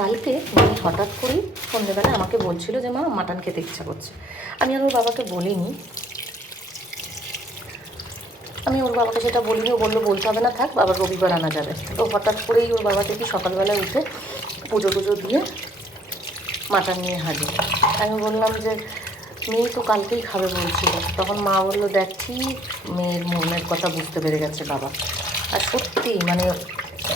কালকে উনি হঠাৎ করেই সন্ধ্যেবেলায় আমাকে বলছিল যে মা মাটন খেতে ইচ্ছা করছে। আমি আর ওর বাবাকে বলিনি, সেটা বলিনি। ও বললো বলতে হবে না, থাক, বাবার রবিবার আনা যাবে। তো হঠাৎ করেই ওর বাবা দেখি সকালবেলায় উঠে পুজো দিয়ে মাটন নিয়ে হাজির। আমি বললাম যে মেয়ে তো কালকেই খাবে বলছিল। তখন মা বললো দেখছি মেয়ের মনের কথা বুঝতে পেরে গেছে বাবা। আর সত্যি মানে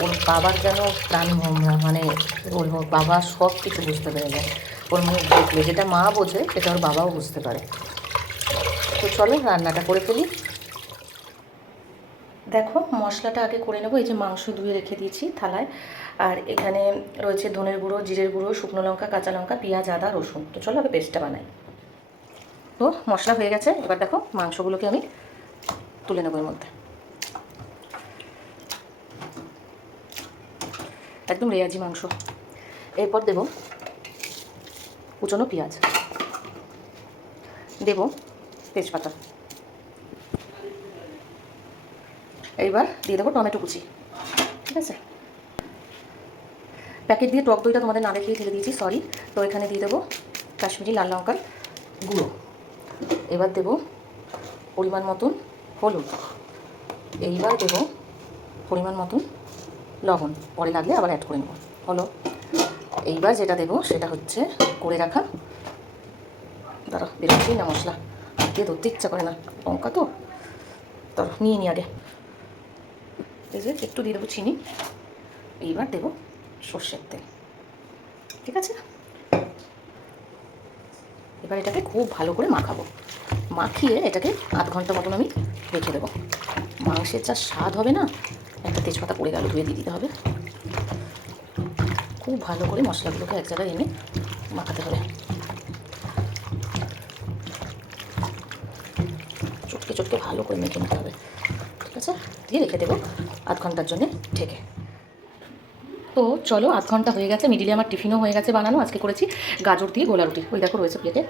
ওর বাবার যেন প্রাণ ভোমরা, মানে কী বলবো, বাবা সব কিছু বুঝতে পেরে যায় ওর মুখ দেখলে। যেটা মা বোঝে সেটা ওর বাবাও বুঝতে পারে। তো চলো রান্নাটা করে ফেলি। দেখো মশলাটা আগে করে নেবো। এই যে মাংস ধুয়ে রেখে দিয়েছি থালায়, আর এখানে রয়েছে ধনের গুঁড়ো, জিরের গুঁড়ো, শুকনো লঙ্কা, কাঁচা লঙ্কা, পেঁয়াজ, আদা, রসুন। তো চলো আগে পেস্টটা বানাই। তো মশলা হয়ে গেছে, এবার দেখো মাংসগুলোকে আমি তুলে নেবো এর মধ্যে। একদম রেয়াজি মাংস। এরপর দেব কুচনো পেঁয়াজ, দেব তেজপাতা, এইবার দিয়ে দেবো টমেটো কুচি। ঠিক আছে, প্যাকেট দিয়ে টক দইটা তোমাদের না দেখেই ঢেলে দিয়েছি, সরি। তো এখানে দিয়ে দেবো কাশ্মীরি লাল লঙ্কার গুঁড়ো। এবার দেব পরিমাণ মতন হলুদ। এইবার দেব পরিমাণ মতন লবণ, পরে লাগলে আবার অ্যাড করে নেব। হলো, এইবার যেটা দেবো সেটা হচ্ছে করে রাখা, দাঁড়া বেরোচ্ছেই না মশলা, হাত দিয়ে ধরতে ইচ্ছা করে না, লঙ্কা তো নিয়ে নিই আগে। একটু দিয়ে দেবো চিনি। এইবার দেবো সর্ষের তেল। ঠিক আছে, এবার এটাকে খুব ভালো করে মাখাবো। মাখিয়ে এটাকে আধ ঘন্টা মতন আমি রেখে দেবো। মাংসের যা স্বাদ হবে না, একটা তেজপাতা পড়ে গেল, ধুয়ে দিয়ে দিতে হবে। খুব ভালো করে মশলাগুলোকে এক জায়গায় এনে মাখাতে হবে, চটকে ভালো করে মেখে নিতে হবে। ঠিক আছে, দিয়ে রেখে দেবো আধ ঘন্টার জন্য ঢেকে। তো চলো আধ ঘন্টা হয়ে গেছে, মিডিলে আমার টিফিনও হয়ে গেছে বানানো। আজকে করেছি গাজর দিয়ে গোলা রুটি, ওই দেখো রয়েছে প্লেটে।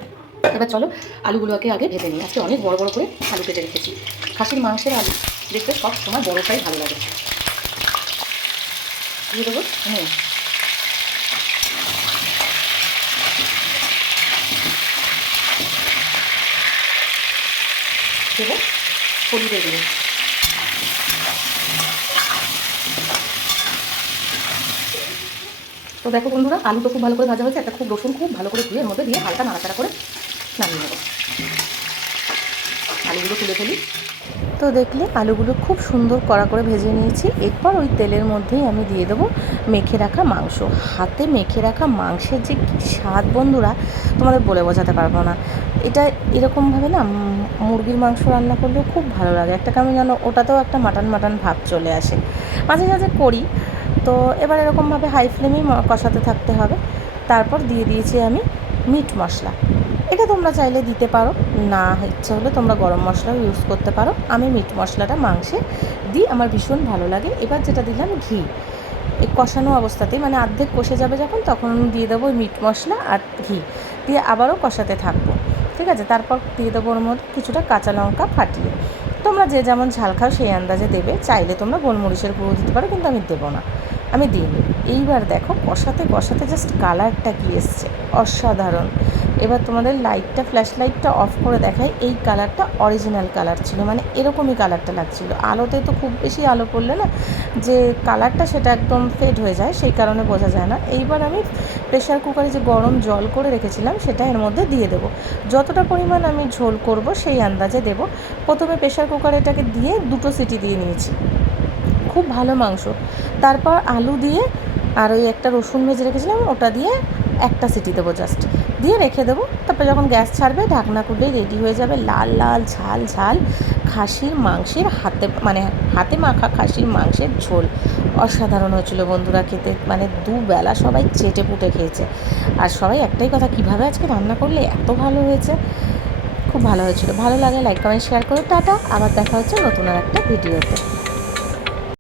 এবার চলো আলুগুলোকে আগে ভেজে নিই। আজকে অনেক বড় বড় করে আলু কেটে রেখেছি। খাসির মাংসের আলু দেখতে সব সময় বড়টাই ভালো লাগে। দিয়ে দেবো দেবো হলুদের গুঁড়ো। তো দেখো বন্ধুরা, আলু তো খুব ভালো করে ভাজা হয়েছে। একটা খুব রসুন খুব ভালো করে ধুয়ে এর মধ্যে দিয়ে হালকা নাড়াচাড়া করে নামিয়ে নেবো। আলুগুলো তুলে ফেলি। তো দেখলে আলুগুলো খুব সুন্দর কড়া করে ভেজে নিয়েছি। এরপর ওই তেলের মধ্যেই আমি দিয়ে দেবো মেখে রাখা মাংস। হাতে মেখে রাখা মাংসের যে কী স্বাদ বন্ধুরা, তোমাদের বলে বোঝাতে পারবো না। এটা এরকমভাবে না মুরগির মাংস রান্না করলেও খুব ভালো লাগে। একটা কেমন যেন ওটাতেও একটা মাটন ভাব চলে আসে। মাঝে মাঝে করি। তো এবার এরকমভাবে হাই ফ্লেমেই কষাতে থাকতে হবে। তারপর দিয়ে দিয়েছি আমি মিট মশলা। এটা তোমরা চাইলে দিতে পারো, না ইচ্ছে হলে তোমরা গরম মশলাও ইউজ করতে পারো। আমি মিট মশলাটা মাংসে দিই, আমার ভীষণ ভালো লাগে। এবার যেটা দিলাম ঘি, এই কষানো অবস্থাতেই মানে অর্ধেক কষে যাবে যখন, তখন দিয়ে দেবো মিট মশলা আর ঘি দিয়ে আবারও কষাতে থাকবো। ঠিক আছে, তারপর দিয়ে দেবো ওর মধ্যে কিছুটা কাঁচা লঙ্কা ফাটিয়ে। তোমরা যে যেমন ঝাল খাও সেই আন্দাজে দেবে। চাইলে তোমরা গোলমরিচের গুঁড়ো দিতে পারো, কিন্তু আমি দেবো না, আমি দিইনি। এইবার দেখো কষাতে জাস্ট কালারটা কি এসছে, অসাধারণ। এবার তোমাদের ফ্ল্যাশ লাইটটা অফ করে দেখাই। এই কালারটা অরিজিনাল কালার ছিল, মানে এরকমই কালারটা লাগছিল। আলোতে তো খুব বেশি আলো পড়লে না যে কালারটা সেটা একদম ফেড হয়ে যায়, সেই কারণে বোঝা যায় না। এইবার আমি প্রেশার কুকারে যে গরম জল করে রেখেছিলাম সেটা এর মধ্যে দিয়ে দেবো। যতটা পরিমাণ আমি ঝোল করব সেই আন্দাজে দেবো। প্রথমে প্রেশার কুকারে এটাকে দিয়ে 2টো সিটি দিয়ে নিয়েছি। খুব ভালো মাংস। তারপর আলু দিয়ে আর ওই একটা রসুন ভেজে রেখেছিলাম ওটা দিয়ে একটা সিটি দেবো, জাস্ট দিয়ে রেখে দেবো। তারপর যখন গ্যাস ছাড়বে ঢাকনা খুললেই রেডি হয়ে যাবে লাল লাল ঝাল ঝাল খাসির মাংসের হাতে মাখা খাসির মাংসের ঝোল। অসাধারণ হয়েছিল বন্ধুরা খেতে, মানে দুবেলা সবাই চেটে পুটে খেয়েছে। আর সবাই একটাই কথা, কীভাবে আজকে রান্না করলে এত ভালো হয়েছে। খুব ভালো হয়েছিল। ভালো লাগে লাইক কমেন্ট শেয়ার করে টাটা। আবার দেখা হচ্ছে নতুন আর একটা ভিডিওতে।